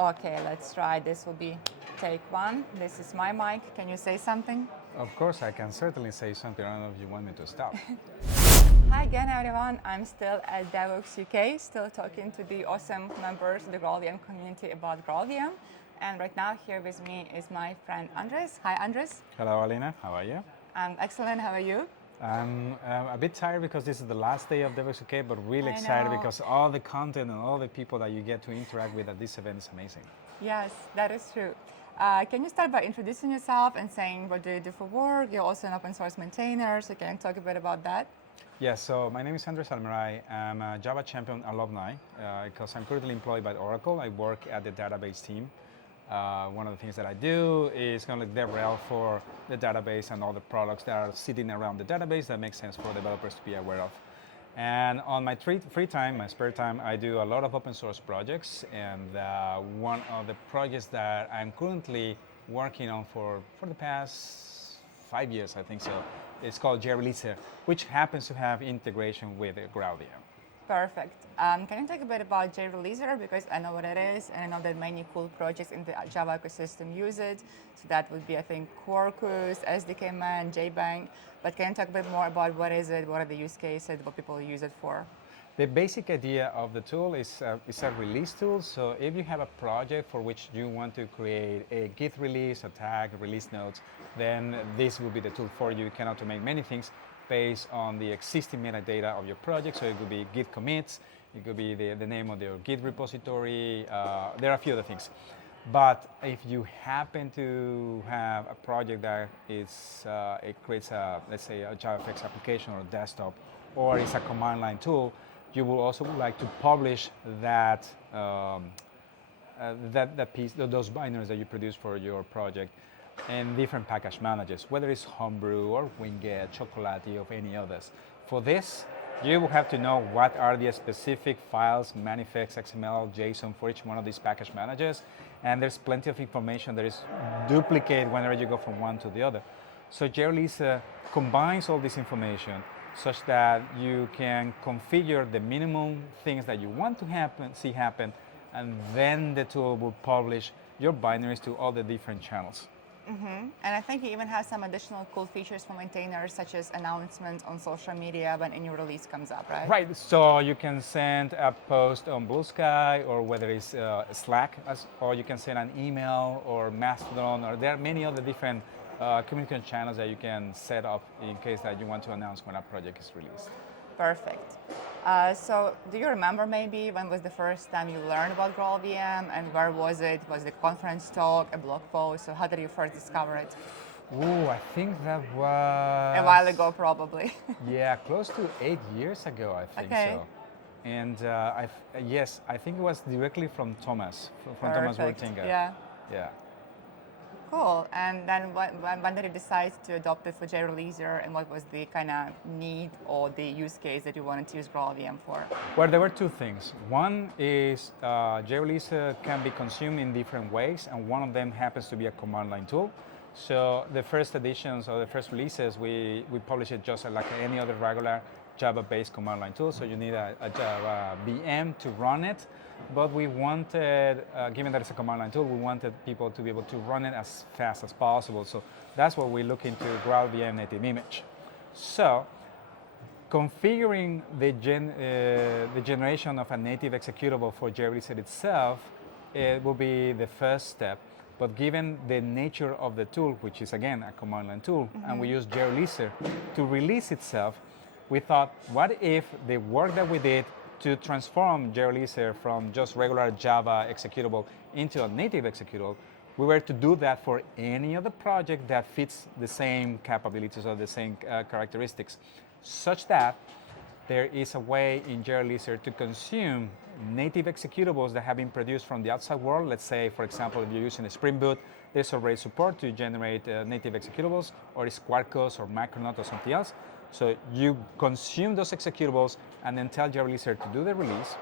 Okay, let's try. This will be take one. This is my mic. Can you say something? Of course, I can certainly say something. I don't know if you want me to stop. Hi again, everyone. I'm still at DevOps UK, still talking to the awesome members of the GraalVM community about GraalVM. And right now, here with me is my friend Andres. Hi, Andres. Hello, Alina. How are you? I'm excellent. How are you? I'm a bit tired because this is the last day of DevOps UK, but really I excited know. because all the content and all the people that you get to interact with at this event is amazing. Yes, that is true. Can you start by introducing yourself and saying what do you do for work? You're also an open source maintainer, so can you talk a bit about that? Yes, so my name is Andres Almiray. I'm a Java Champion Alumni because I'm currently employed by Oracle. I work at the database team. One of the things that I do is kind of like DevRel for the database and all the products that are sitting around the database that makes sense for developers to be aware of. And on my free time, my spare time, I do a lot of open source projects. And one of the projects that I'm currently working on for the past 5 years, I think so, is called JReleaser, which happens to have integration with GraalVM. Perfect. Can you talk a bit about JReleaser? Because I know what it is, and I know that many cool projects in the Java ecosystem use it. So that would be, I think, Quarkus, SDKman, JBank. But can you talk a bit more about what is it, what are the use cases, what people use it for? The basic idea of the tool is a release tool. So if you have a project for which you want to create a Git release, a tag, release notes, then this will be the tool for you. You can automate many things based on the existing metadata of your project. So it could be Git commits, it could be the name of your Git repository. There are a few other things. But if you happen to have a project that is, it creates a, let's say, a JavaFX application or a desktop, or it's a command line tool, you will also like to publish that that piece, those binaries that you produce for your project in different package managers, whether it's Homebrew or Winget, Chocolatey, or any others. For this, you will have to know what are the specific files, manifests, XML, JSON for each one of these package managers. And there's plenty of information that is duplicate whenever you go from one to the other. So JReleaser combines all this information such that you can configure the minimum things that you want to see happen, and then the tool will publish your binaries to all the different channels. Mm-hmm. And I think you even have some additional cool features for maintainers, such as announcements on social media when a new release comes up, right? Right, so you can send a post on Blue Sky, or whether it's Slack, or you can send an email or Mastodon, or there are many other different communication channels that you can set up in case that you want to announce when a project is released. Perfect. So do you remember maybe when was the first time you learned about GraalVM, and where was it? Was it a conference talk, a blog post? So how did you first discover it? Ooh, I think that was... A while ago, probably. Yeah, close to 8 years ago, I think so. And yes, I think it was directly from Thomas, from Thomas Wertinga. Yeah. Yeah. Cool. And then when did you decide to adopt it for JReleaser, and what was the kind of need or the use case that you wanted to use GraalVM for? Well, there were two things. One is JReleaser can be consumed in different ways, and one of them happens to be a command line tool. So the first editions or the first releases, we publish it just like any other regular Java-based command line tool. So you need a Java VM to run it. But we wanted, given that it's a command line tool, we wanted people to be able to run it as fast as possible. So that's what we look into GraalVM Native Image. So configuring the generation of a native executable for JReleaser itself, it will be the first step. But given the nature of the tool, which is again a command line tool, and we use JReleaser to release itself, we thought, what if the work that we did to transform JReleaser from just regular Java executable into a native executable, we were to do that for any other project that fits the same capabilities or the same characteristics, such that there is a way in JReleaser to consume native executables that have been produced from the outside world. Let's say, for example, if you're using a Spring Boot, there's already support to generate native executables, or it's Quarkus or Macronaut or something else. So you consume those executables and then tell JReleaser to do the release,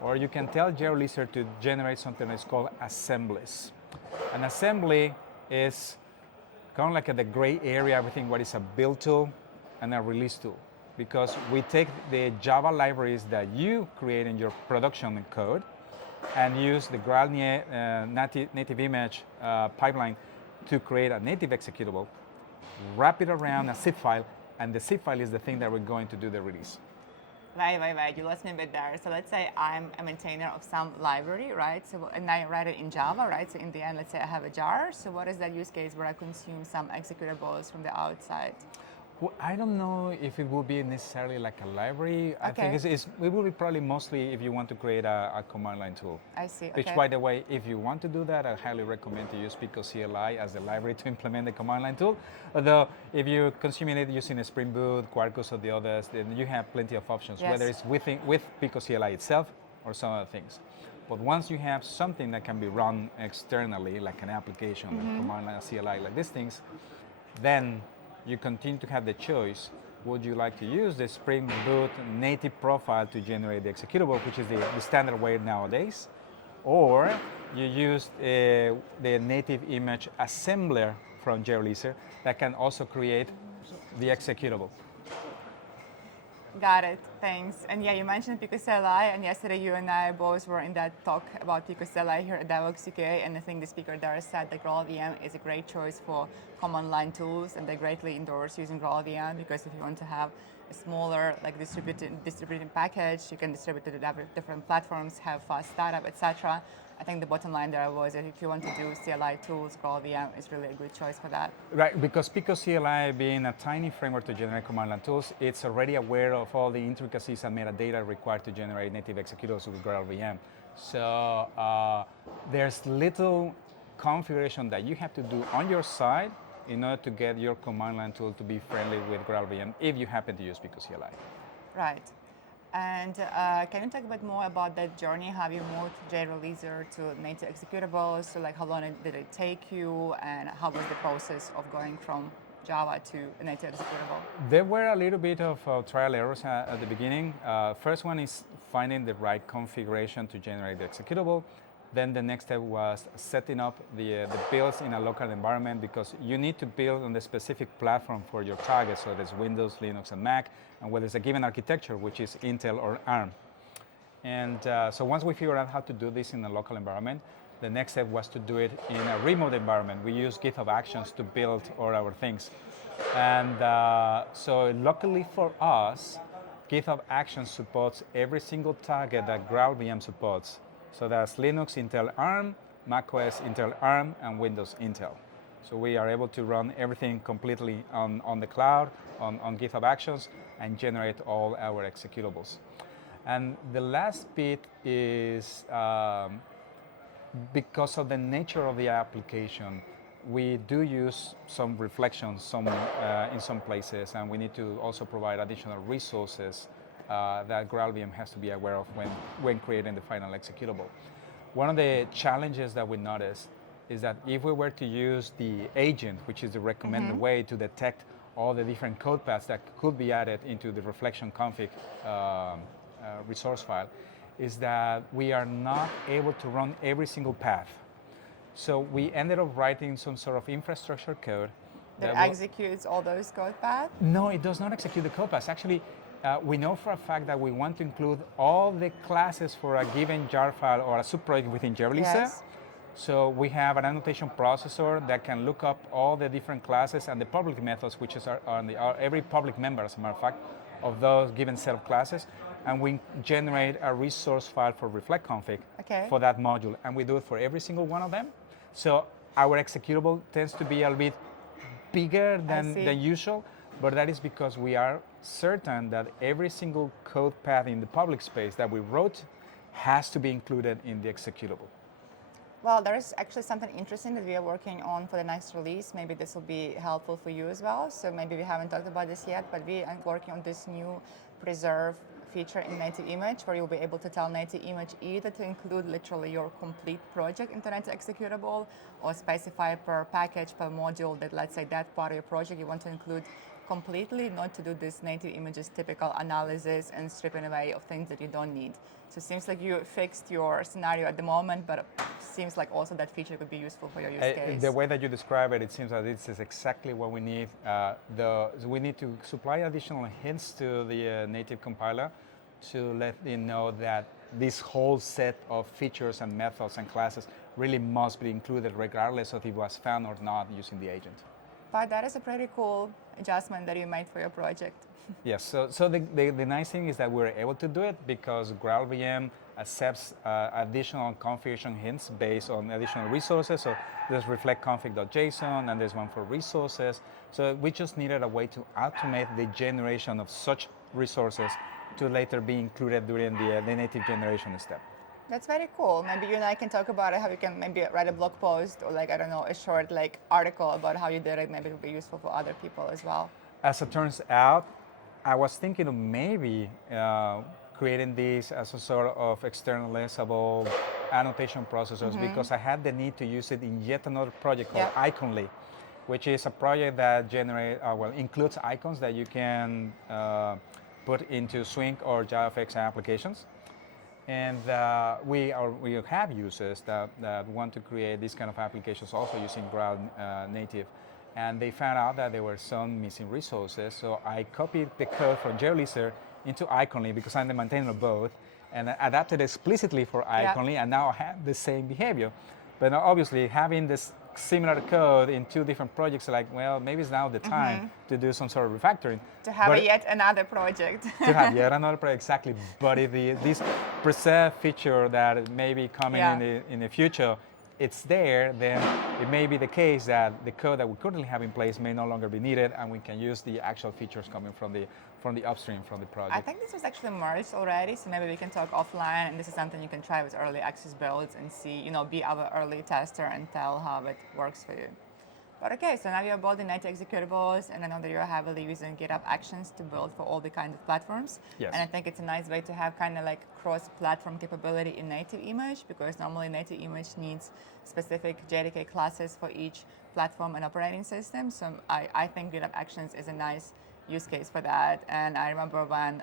or you can tell JReleaser to generate something that's called assemblies. An assembly is kind of like the gray area between what is a build tool and a release tool, because we take the Java libraries that you create in your production code and use the GraalVM native image pipeline to create a native executable, wrap it around a zip file, and the zip file is the thing that we're going to do the release. Right. You lost me a bit there. So let's say I'm a maintainer of some library, right? So and I write it in Java, right? So in the end, let's say I have a jar. So what is that use case where I consume some executables from the outside? Well, I don't know if it will be necessarily like a library. I think it will be probably mostly if you want to create a command line tool. I see. Which, by the way, if you want to do that, I highly recommend to use Pico CLI as the library to implement the command line tool. Although, if you're consuming it using a Spring Boot, Quarkus, or the others, then you have plenty of options, whether it's with Pico CLI itself or some other things. But once you have something that can be run externally, like an application, like command line, CLI, like these things, then you continue to have the choice. Would you like to use the Spring Boot native profile to generate the executable, which is the standard way nowadays, or you use the native image assembler from JReleaser that can also create the executable. Got it, thanks. And yeah, you mentioned Pico CLI, and yesterday you and I both were in that talk about Pico CLI here at DevOps UK, and I think the speaker there said that GraalVM is a great choice for command line tools, and they greatly endorse using GraalVM because if you want to have a smaller, like distributed package, you can distribute it to different platforms, have fast startup, etc. I think the bottom line there was that if you want to do CLI tools, GraalVM is really a good choice for that. Right, because Pico CLI being a tiny framework to generate command line tools, it's already aware of all the intricacies and metadata required to generate native executables with GraalVM. So there's little configuration that you have to do on your side in order to get your command line tool to be friendly with GraalVM if you happen to use Pico CLI. Right. And can you talk a bit more about that journey? Have you moved JReleaser to native executables? So like how long did it take you, and how was the process of going from Java to a native executable? There were a little bit of trial errors at the beginning. First one is finding the right configuration to generate the executable. Then the next step was setting up the builds in a local environment, because you need to build on the specific platform for your target, so there's Windows, Linux, and Mac, and whether it's a given architecture, which is Intel or ARM. And so once we figured out how to do this in a local environment, the next step was to do it in a remote environment. We use GitHub Actions to build all our things. And so luckily for us, GitHub Actions supports every single target that GraalVM supports. So that's Linux, Intel ARM, macOS, Intel ARM, and Windows Intel. So we are able to run everything completely on the cloud, on GitHub Actions, and generate all our executables. And the last bit is because of the nature of the application, we do use some reflections in some places, and we need to also provide additional resources that GraalVM has to be aware of when creating the final executable. One of the challenges that we noticed is that if we were to use the agent, which is the recommended way to detect all the different code paths that could be added into the reflection config resource file, is that we are not able to run every single path. So we ended up writing some sort of infrastructure code that executes all those code paths? No, it does not execute the code paths. Actually, we know for a fact that we want to include all the classes for a given jar file or a subproject within JReleaser. Yes. So we have an annotation processor that can look up all the different classes and the public methods, which are every public member, as a matter of fact, of those given set of classes. And we generate a resource file for reflect config for that module. And we do it for every single one of them. So our executable tends to be a little bit bigger than usual, but that is because we are certain that every single code path in the public space that we wrote has to be included in the executable. Well, there is actually something interesting that we are working on for the next release. Maybe this will be helpful for you as well. So maybe we haven't talked about this yet, but we are working on this new preserve feature in native image, where you'll be able to tell native image either to include literally your complete project into native executable, or specify per package, per module, that let's say that part of your project you want to include completely, not to do this native images typical analysis and stripping away of things that you don't need. So it seems like you fixed your scenario at the moment, but it seems like also that feature could be useful for your use case. The way that you describe it, it seems that this is exactly what we need. We need to supply additional hints to the native compiler to let it know that this whole set of features and methods and classes really must be included regardless of if it was found or not using the agent. But that is a pretty cool adjustment that you made for your project. Yes, so the nice thing is that we're able to do it because GraalVM accepts additional configuration hints based on additional resources. So there's reflect config.json and there's one for resources. So we just needed a way to automate the generation of such resources to later be included during the native generation step. That's very cool. Maybe you and I can talk about it, how you can maybe write a blog post or like, I don't know, a short like article about how you did it. Maybe it would be useful for other people as well. As it turns out, I was thinking of maybe creating this as a sort of externalizable annotation processors because I had the need to use it in yet another project called Iconly, which is a project that includes icons that you can put into Swing or JavaFX applications. And we have users that want to create these kind of applications also using Graal Native. And they found out that there were some missing resources. So I copied the code from JReleaser into Iconly because I'm the maintainer of both and adapted explicitly for Iconly, and now I have the same behavior. But now obviously having this similar code in two different projects, like, well, maybe it's now the time to do some sort of refactoring. To have yet another project. To have yet another project, exactly. But if this preserved feature that may be coming in the future, it's there, then it may be the case that the code that we currently have in place may no longer be needed, and we can use the actual features coming from the upstream from the project. I think this was actually merged already, so maybe we can talk offline, and this is something you can try with early access builds and see, be our early tester and tell how it works for you. But okay, so now you're building native executables, and I know that you're heavily using GitHub Actions to build for all the kind of platforms. Yes. And I think it's a nice way to have kind of like cross-platform capability in native image, because normally native image needs specific JDK classes for each platform and operating system. So I think GitHub Actions is a nice use case for that. And I remember when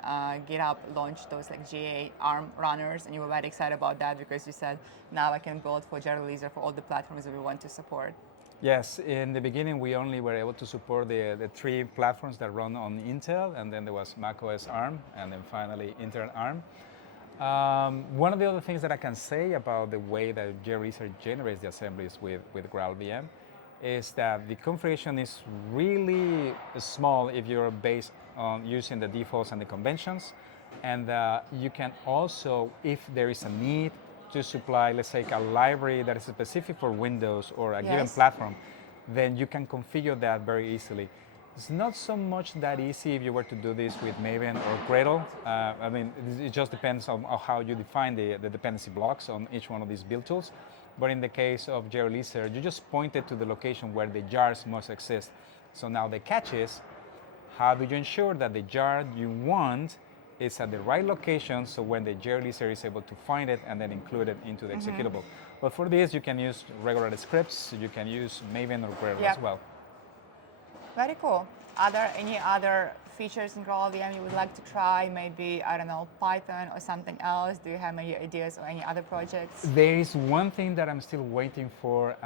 GitHub launched those like GA ARM runners, and you were very excited about that because you said, now I can build for JReleaser for all the platforms that we want to support. Yes, in the beginning we only were able to support the three platforms that run on Intel, and then there was macOS ARM, and then finally Intel ARM. One of the other things that I can say about the way that JReleaser generates the assemblies with GraalVM is that the configuration is really small if you're based on using the defaults and the conventions, and you can also, if there is a need to supply, let's say, a library that is specific for Windows or a given platform, then you can configure that very easily. It's not so much that easy if you were to do this with Maven or Gradle. I mean, it just depends on how you define the dependency blocks on each one of these build tools. But in the case of JReleaser, you just pointed to the location where the jars must exist. So now the catch is, how do you ensure that the jar you want is at the right location, so when the JReleaser is able to find it and then include it into the executable. But for this, you can use regular scripts, you can use Maven or Gradle as well. Very cool. Are there any other features in GraalVM you would like to try? Maybe, I don't know, Python or something else? Do you have any ideas or any other projects? There is one thing that I'm still waiting for.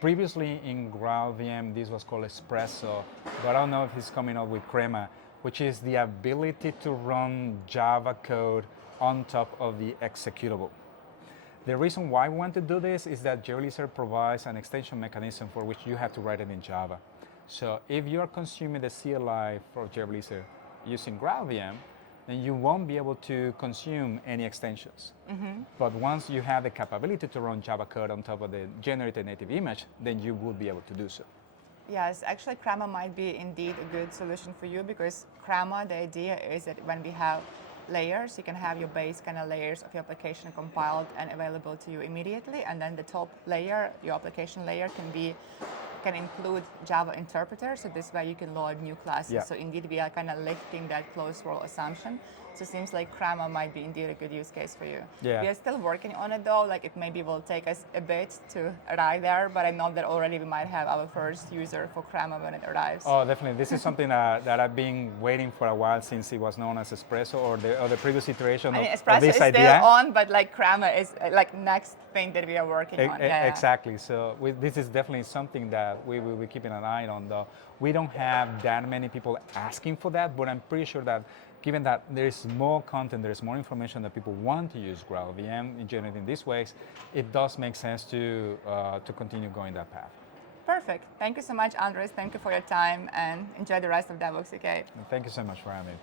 Previously in GraalVM, this was called Espresso, but I don't know if it's coming out with Crema, which is the ability to run Java code on top of the executable. The reason why we want to do this is that JReleaser provides an extension mechanism for which you have to write it in Java. So if you're consuming the CLI for JReleaser using GraalVM, then you won't be able to consume any extensions. But once you have the capability to run Java code on top of the generated native image, then you will be able to do so. Yes, actually Crema might be indeed a good solution for you, because Crema, the idea is that when we have layers, you can have your base kind of layers of your application compiled and available to you immediately, and then the top layer, your application layer, can include Java interpreter, so this way you can load new classes. So indeed we are kind of lifting that closed role assumption. So it seems like Crema might be indeed a good use case for you. We are still working on it though, like it maybe will take us a bit to arrive there, but I know that already we might have our first user for Crema when it arrives. Oh, definitely. This is something that I've been waiting for a while, since it was known as Espresso or the previous iteration of this Espresso is idea. still on, but like Crema is like next thing that we are working on. Exactly. So this is definitely something that we will be keeping an eye on, though. We don't have that many people asking for that, but I'm pretty sure that given that there is more content, there is more information that people want to use GraalVM in generating these ways, it does make sense to continue going that path. Perfect. Thank you so much, Andres. Thank you for your time, and enjoy the rest of DevOps UK. And thank you so much for having me.